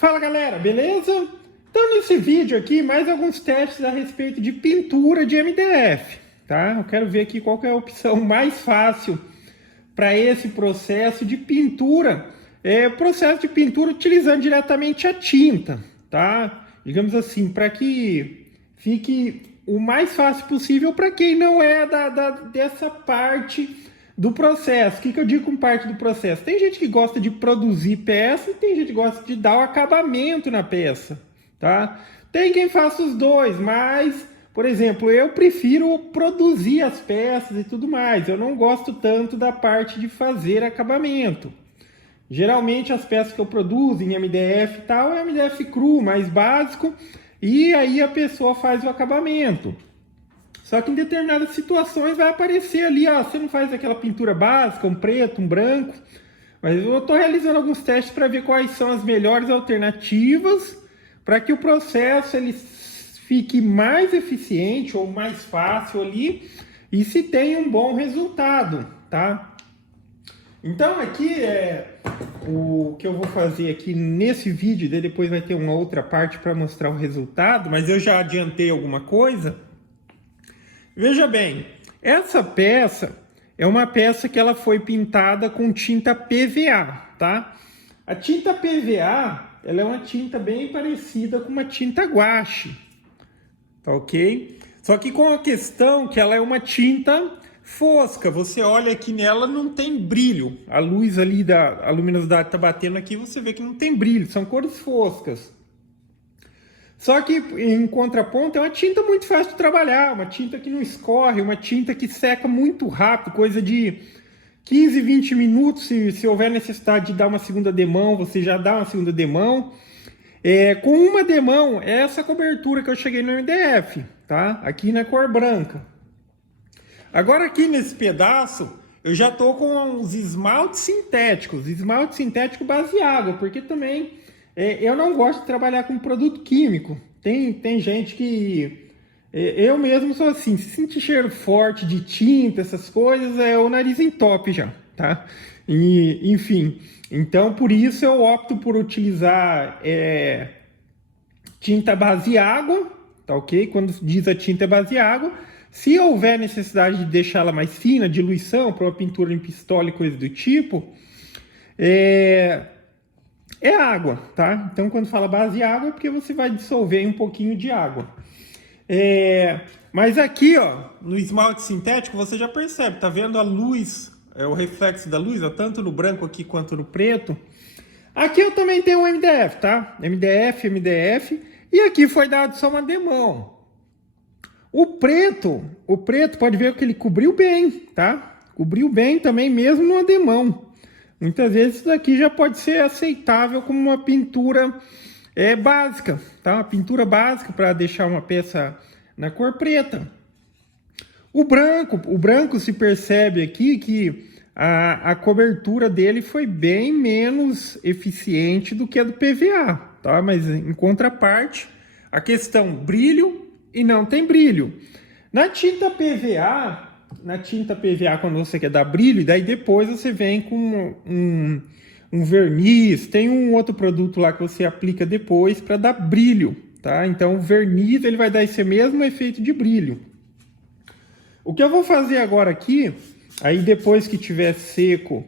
Fala galera, beleza? Então nesse vídeo aqui, mais alguns testes a respeito de pintura de MDF, tá? Eu quero ver aqui qual que é a opção mais fácil para esse processo de pintura. Processo de pintura utilizando diretamente a tinta, tá? Digamos assim, para que fique o mais fácil possível para quem não é dessa parte do processo. O que eu digo com parte do processo? Tem gente que gosta de produzir peça e tem gente que gosta de dar o acabamento na peça, tá? Tem quem faça os dois, mas, por exemplo, eu prefiro produzir as peças e tudo mais. Eu não gosto tanto da parte de fazer acabamento. Geralmente as peças que eu produzo em MDF e tal, é MDF cru, mais básico, e aí a pessoa faz o acabamento. Só que em determinadas situações vai aparecer ali, ó, você não faz aquela pintura básica, um preto, um branco. Mas eu estou realizando alguns testes para ver quais são as melhores alternativas para que o processo ele fique mais eficiente ou mais fácil ali e se tenha um bom resultado, tá? Então aqui o que eu vou fazer aqui nesse vídeo, daí depois vai ter uma outra parte para mostrar o resultado, mas eu já adiantei alguma coisa. Veja bem, essa peça é uma peça que ela foi pintada com tinta PVA, tá? A tinta PVA, ela é uma tinta bem parecida com uma tinta guache, tá ok? Só que com a questão que ela é uma tinta fosca, você olha aqui nela, não tem brilho. A luz ali a luminosidade tá batendo aqui, você vê que não tem brilho, são cores foscas. Só que, em contraponto, é uma tinta muito fácil de trabalhar, uma tinta que não escorre, uma tinta que seca muito rápido, coisa de 15, 20 minutos, se houver necessidade de dar uma segunda demão, você já dá uma segunda demão. Com uma demão, é essa cobertura que eu cheguei no MDF, tá? Aqui na cor branca. Agora aqui nesse pedaço, eu já tô com os esmaltes sintéticos, esmalte sintético base água, porque também... eu não gosto de trabalhar com produto químico. Tem gente que... eu mesmo sou assim, se sentir cheiro forte de tinta, essas coisas, é o nariz entope já, tá? Enfim, então por isso eu opto por utilizar tinta base água, tá ok? Quando diz a tinta é base água, se houver necessidade de deixá-la mais fina, diluição, para uma pintura em pistola e coisa do tipo, é água, tá? Então, quando fala base água, é porque você vai dissolver um pouquinho de água. Mas aqui, ó, no esmalte sintético, você já percebe, tá vendo a luz, o reflexo da luz, ó, tanto no branco aqui quanto no preto. Aqui eu também tenho um MDF, tá? MDF, e aqui foi dado só uma demão. O preto pode ver que ele cobriu bem, tá? Cobriu bem também, mesmo numa demão. Muitas vezes isso daqui já pode ser aceitável como uma pintura básica, tá? Uma pintura básica para deixar uma peça na cor preta. O branco se percebe aqui que a cobertura dele foi bem menos eficiente do que a do PVA, tá? Mas em contraparte, a questão brilho e não tem brilho. Na tinta PVA, quando você quer dar brilho, daí depois você vem com um verniz, tem um outro produto lá que você aplica depois para dar brilho, tá? Então o verniz ele vai dar esse mesmo efeito de brilho. O que eu vou fazer agora aqui, aí depois que tiver seco,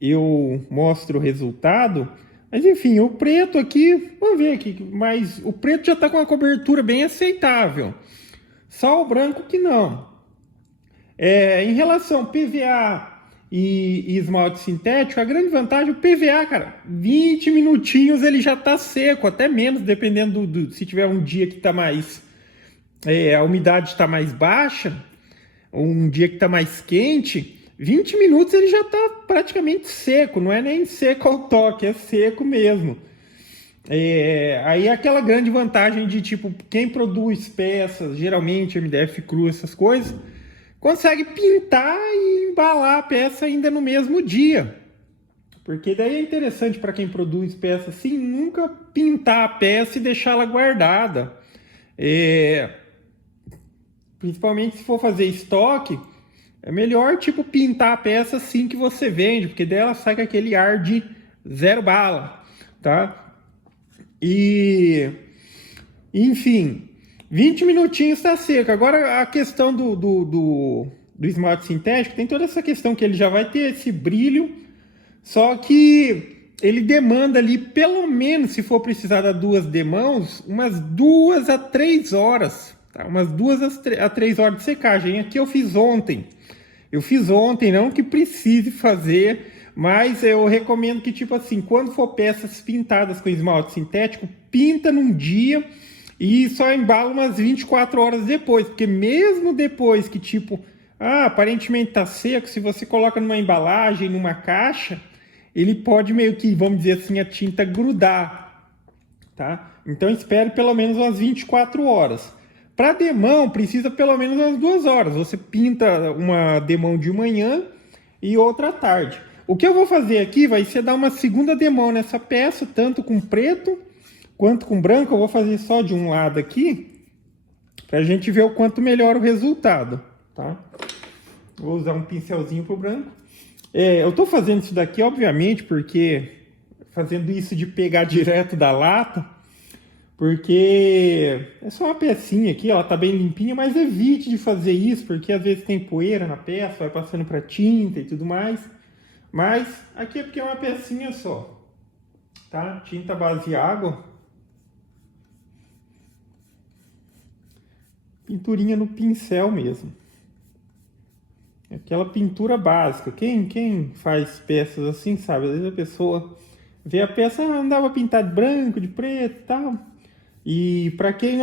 eu mostro o resultado. Mas enfim, o preto aqui, vamos ver aqui, mas o preto já está com uma cobertura bem aceitável. Só o branco que não. Em relação ao PVA e esmalte sintético, a grande vantagem, o PVA, cara, 20 minutinhos ele já tá seco, até menos, dependendo se tiver um dia que tá mais... a umidade está mais baixa, um dia que tá mais quente, 20 minutos ele já tá praticamente seco, não é nem seco ao toque, é seco mesmo. Aí aquela grande vantagem de tipo, quem produz peças, geralmente MDF cru, essas coisas, consegue pintar e embalar a peça ainda no mesmo dia. Porque daí é interessante para quem produz peça assim, nunca pintar a peça e deixá-la guardada. Principalmente se for fazer estoque, é melhor pintar a peça assim que você vende, porque dela sai com aquele ar de zero bala. tá? E, enfim, 20 minutinhos está seco. Agora a questão do esmalte sintético, tem toda essa questão que ele já vai ter esse brilho, só que ele demanda ali, pelo menos, se for precisar dar 2 demãos, umas 2 a 3 horas, tá? Umas 2 a 3 horas de secagem. Aqui eu fiz ontem. Não que precise fazer, mas eu recomendo que, tipo assim, quando for peças pintadas com esmalte sintético, pinta num dia e só embala umas 24 horas depois, porque mesmo depois que, tipo, aparentemente tá seco, se você coloca numa embalagem, numa caixa, ele pode meio que, vamos dizer assim, a tinta grudar, tá? Então espere pelo menos umas 24 horas. Para demão, precisa pelo menos umas 2 horas. Você pinta uma demão de manhã e outra à tarde. O que eu vou fazer aqui vai ser dar uma segunda demão nessa peça, tanto com preto quanto com branco. Eu vou fazer só de um lado aqui, para a gente ver o quanto melhora o resultado, tá? Vou usar um pincelzinho para o branco. Eu estou fazendo isso daqui, obviamente, porque fazendo isso de pegar direto da lata, porque é só uma pecinha aqui, ela tá bem limpinha, mas evite de fazer isso, porque às vezes tem poeira na peça, vai passando para tinta e tudo mais. Mas aqui é porque é uma pecinha só, tá? Tinta base água. Pinturinha no pincel mesmo. Aquela pintura básica. Quem faz peças assim, sabe? Às vezes a pessoa vê a peça, andava pintada de branco, de preto e tal. E para quem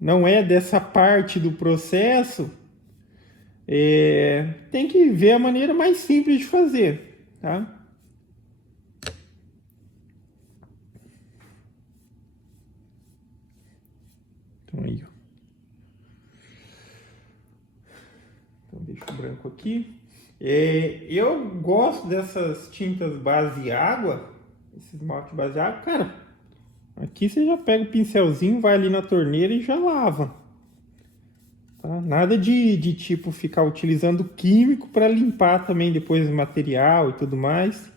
não é dessa parte do processo, tem que ver a maneira mais simples de fazer, tá? Então aí, ó. Então deixa o branco aqui. Eu gosto dessas tintas base água, esse esmalte base água, cara. Aqui você já pega o pincelzinho, vai ali na torneira e já lava. Tá? Nada de tipo ficar utilizando químico para limpar também depois o material e tudo mais.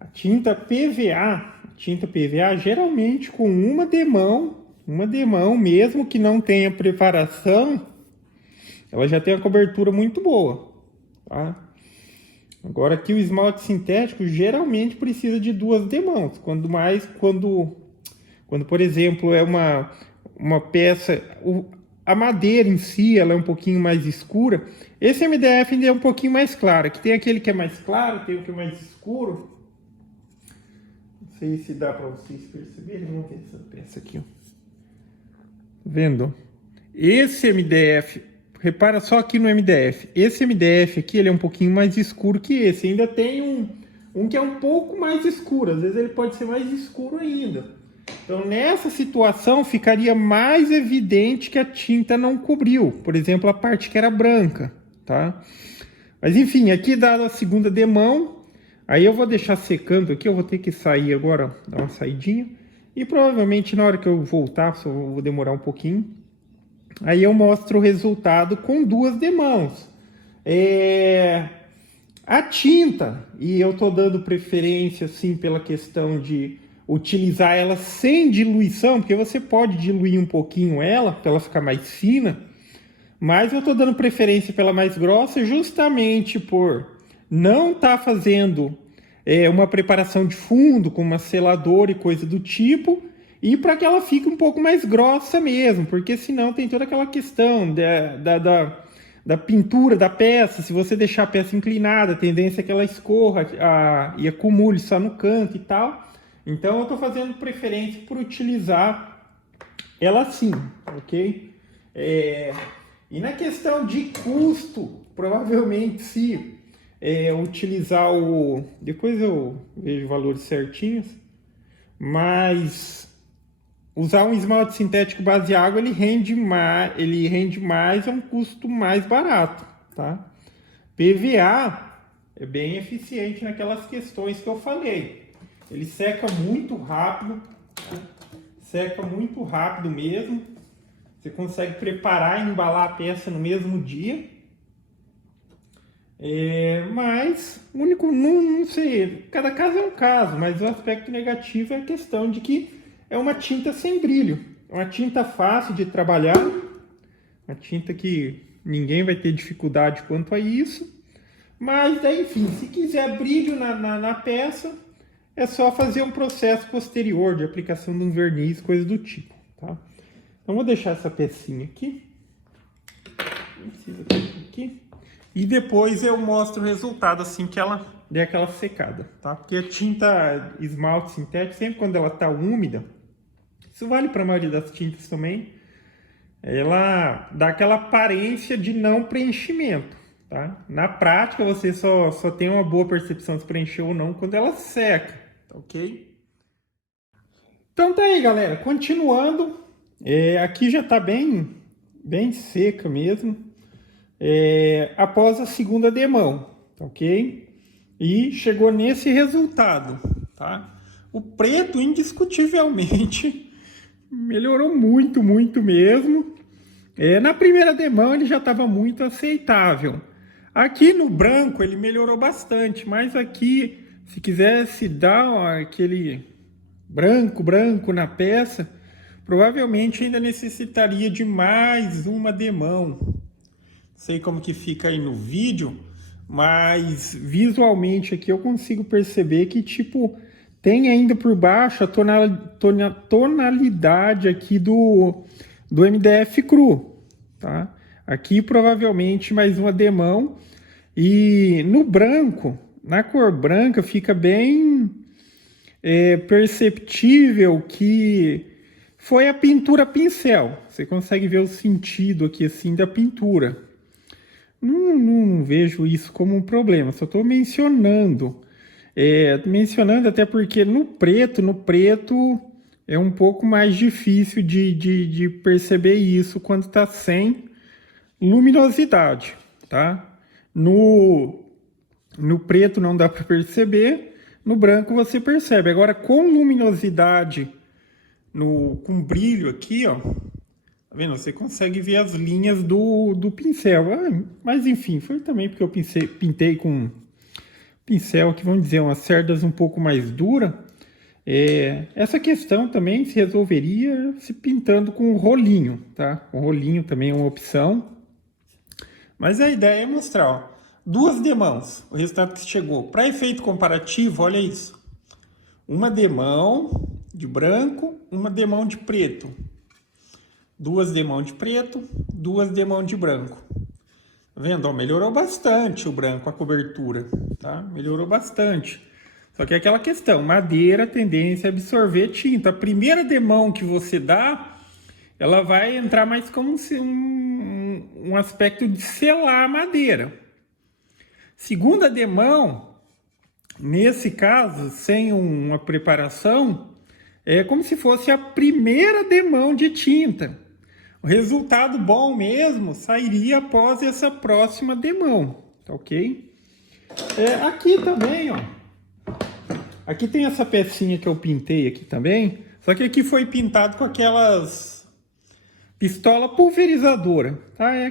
A tinta PVA geralmente com uma demão, mesmo que não tenha preparação, ela já tem uma cobertura muito boa, tá? Agora aqui o esmalte sintético geralmente precisa de 2 demãos, quando por exemplo é uma peça, a madeira em si ela é um pouquinho mais escura. Esse MDF ainda é um pouquinho mais claro, aqui tem aquele que é mais claro, tem o que é mais escuro. Não sei se dá para vocês perceberem. Vamos ver essa peça aqui, ó. Vendo? Esse MDF, repara só aqui no MDF. Esse MDF aqui, ele é um pouquinho mais escuro que esse. Ainda tem um que é um pouco mais escuro. Às vezes ele pode ser mais escuro ainda. Então, nessa situação, ficaria mais evidente que a tinta não cobriu. Por exemplo, a parte que era branca, tá? Mas, enfim, aqui dada a segunda demão, aí eu vou deixar secando aqui. Eu vou ter que sair agora, dar uma saidinha. E provavelmente na hora que eu voltar, só vou demorar um pouquinho. Aí eu mostro o resultado com 2 demãos. A tinta, e eu tô dando preferência assim pela questão de utilizar ela sem diluição, porque você pode diluir um pouquinho ela para ela ficar mais fina, mas eu tô dando preferência pela mais grossa justamente por não estar fazendo uma preparação de fundo com uma seladora e coisa do tipo, e para que ela fique um pouco mais grossa mesmo, porque senão tem toda aquela questão da pintura da peça. Se você deixar a peça inclinada, a tendência é que ela escorra e acumule só no canto e tal. Então eu estou fazendo preferência por utilizar ela assim, ok? E na questão de custo, provavelmente se utilizar depois eu vejo valores certinhos, mas usar um esmalte sintético base água, ele rende mais, é um custo mais barato, tá? PVA, é bem eficiente naquelas questões que eu falei. Ele seca muito rápido, né? Seca muito rápido mesmo. Você consegue preparar e embalar a peça no mesmo dia. Mas, único, não sei, cada caso é um caso, mas o aspecto negativo é a questão de que é uma tinta sem brilho. É uma tinta fácil de trabalhar, uma tinta que ninguém vai ter dificuldade quanto a isso. Mas, daí, enfim, se quiser brilho na peça, é só fazer um processo posterior de aplicação de um verniz, coisa do tipo, tá? Então, vou deixar essa pecinha aqui. Não precisa ter aqui. E depois eu mostro o resultado assim que ela der aquela secada, tá? Porque a tinta esmalte sintético, sempre quando ela tá úmida, isso vale para a maioria das tintas também, ela dá aquela aparência de não preenchimento, tá? Na prática, você só tem uma boa percepção se preencheu ou não quando ela seca, tá ok? Então tá aí, galera. Continuando, aqui já tá bem seca mesmo. Após a segunda demão, tá ok? E chegou nesse resultado, tá? O preto, indiscutivelmente, melhorou muito, muito mesmo. Na primeira demão ele já estava muito aceitável. Aqui no branco ele melhorou bastante, mas aqui, se quisesse dar aquele branco na peça, provavelmente ainda necessitaria de mais uma demão. Sei como que fica aí no vídeo, mas visualmente aqui eu consigo perceber que tipo tem ainda por baixo a tonalidade aqui do MDF cru, tá? Aqui provavelmente mais uma demão, e no branco, na cor branca, fica bem perceptível que foi a pintura pincel. Você consegue ver o sentido aqui assim da pintura. Não vejo isso como um problema, só estou mencionando. Mencionando até porque no preto é um pouco mais difícil de perceber isso quando está sem luminosidade, tá? No preto não dá para perceber, no branco você percebe. Agora com luminosidade, com brilho aqui, ó, tá vendo? Você consegue ver as linhas do pincel. Mas enfim, foi também porque eu pintei com pincel que, vamos dizer, umas cerdas um pouco mais duras. Essa questão também se resolveria se pintando com rolinho, tá? O rolinho também é uma opção. Mas a ideia é mostrar, ó, duas demãos, o resultado que chegou. Para efeito comparativo, olha isso. Uma demão de branco, uma demão de preto. Duas demão de preto, duas demão de branco. Tá vendo? Ó, melhorou bastante o branco, a cobertura, tá? Melhorou bastante. Só que é aquela questão, madeira, tendência a absorver tinta. A primeira demão que você dá, ela vai entrar mais como um aspecto de selar a madeira. Segunda demão, nesse caso, sem uma preparação, é como se fosse a primeira demão de tinta. O resultado bom mesmo sairia após essa próxima demão, tá ok? Aqui também, ó. Aqui tem essa pecinha que eu pintei aqui também, só que aqui foi pintado com aquelas pistola pulverizadora, tá?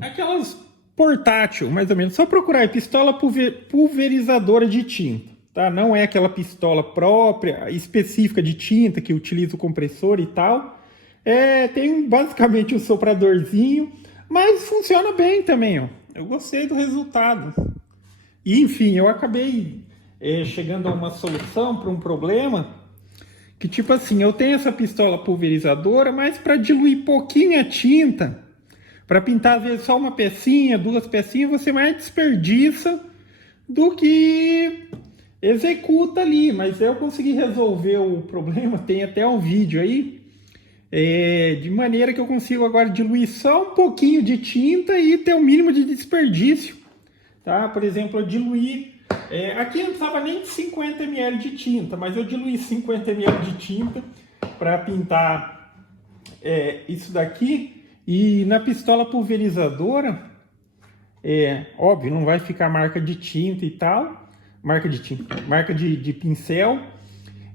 Aquelas portátil, mais ou menos. Só procurar aí, pistola pulverizadora de tinta, tá? Não é aquela pistola própria, específica de tinta, que utiliza o compressor e tal. Tem basicamente um sopradorzinho, mas funciona bem também, ó. Eu gostei do resultado. E, enfim, eu acabei chegando a uma solução para um problema que, tipo assim, eu tenho essa pistola pulverizadora, mas para diluir pouquinho a tinta, para pintar às vezes só uma pecinha, duas pecinhas, você mais desperdiça do que executa ali. Mas eu consegui resolver o problema, tem até um vídeo aí, de maneira que eu consigo agora diluir só um pouquinho de tinta e ter o mínimo de desperdício, tá? Por exemplo, eu diluí, aqui não precisava nem de 50 ml de tinta, mas eu diluí 50 ml de tinta para pintar isso daqui. E na pistola pulverizadora, Óbvio, não vai ficar marca de tinta e tal, marca de pincel,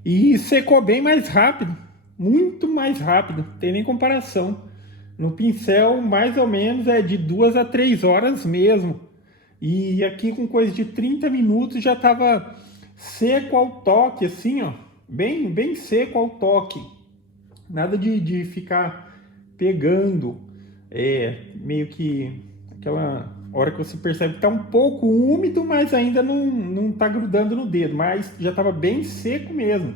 e secou bem mais rápido, muito mais rápido, não tem nem comparação. No pincel, mais ou menos, é de 2 a 3 horas mesmo. E aqui com coisa de 30 minutos já estava seco ao toque, assim, ó, bem seco ao toque. Nada de ficar pegando, meio que aquela hora que você percebe que está um pouco úmido, mas ainda não está grudando no dedo, mas já estava bem seco mesmo.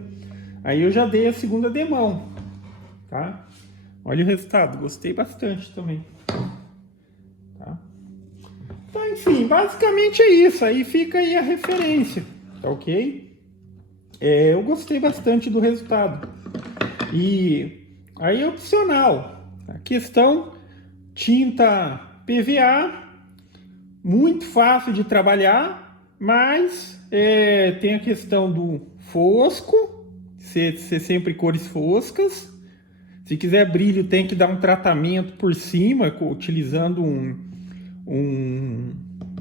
Aí eu já dei a segunda demão, tá? Olha o resultado, gostei bastante também. Tá? Então, enfim, basicamente é isso. Aí fica aí a referência, tá ok? Eu gostei bastante do resultado. E aí é opcional. A questão, tinta PVA, muito fácil de trabalhar, mas tem a questão do fosco, ser sempre cores foscas. Se quiser brilho, tem que dar um tratamento por cima, utilizando um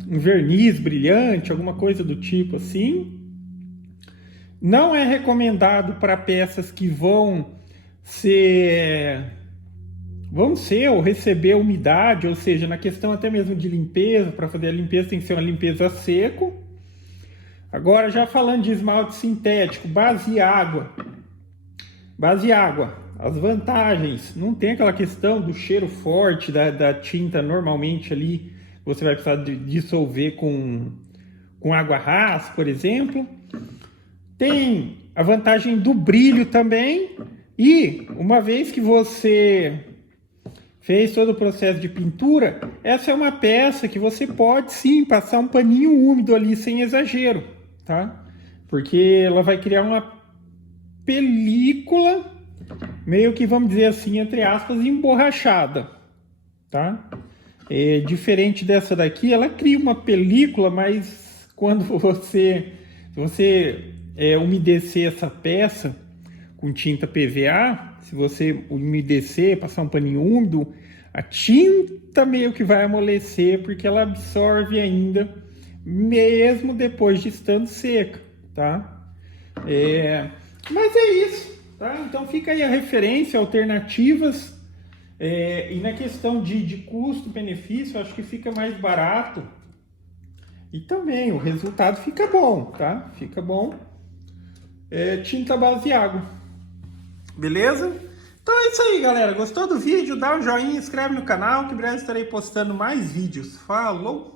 verniz brilhante, alguma coisa do tipo assim. Não é recomendado para peças que vão ser ou receber umidade, ou seja, na questão até mesmo de limpeza. Para fazer a limpeza tem que ser uma limpeza a seco. Agora, já falando de esmalte sintético, base e água. As vantagens, não tem aquela questão do cheiro forte da tinta normalmente ali, você vai precisar dissolver com água rasa, por exemplo. Tem a vantagem do brilho também, e uma vez que você fez todo o processo de pintura, essa é uma peça que você pode sim passar um paninho úmido ali sem exagero, tá? Porque ela vai criar uma película meio que, vamos dizer assim, entre aspas, emborrachada, tá? Diferente dessa daqui, ela cria uma película, mas quando você umedecer essa peça com tinta PVA, se você umedecer, passar um paninho úmido, a tinta meio que vai amolecer, porque ela absorve ainda, mesmo depois de estando seca, tá? Mas é isso, tá? Então fica aí a referência, alternativas, e na questão de custo-benefício, acho que fica mais barato, e também o resultado fica bom, tá? Fica bom. Tinta base água. Beleza? Então é isso aí, galera. Gostou do vídeo? Dá um joinha, inscreve no canal, que em breve estarei postando mais vídeos. Falou!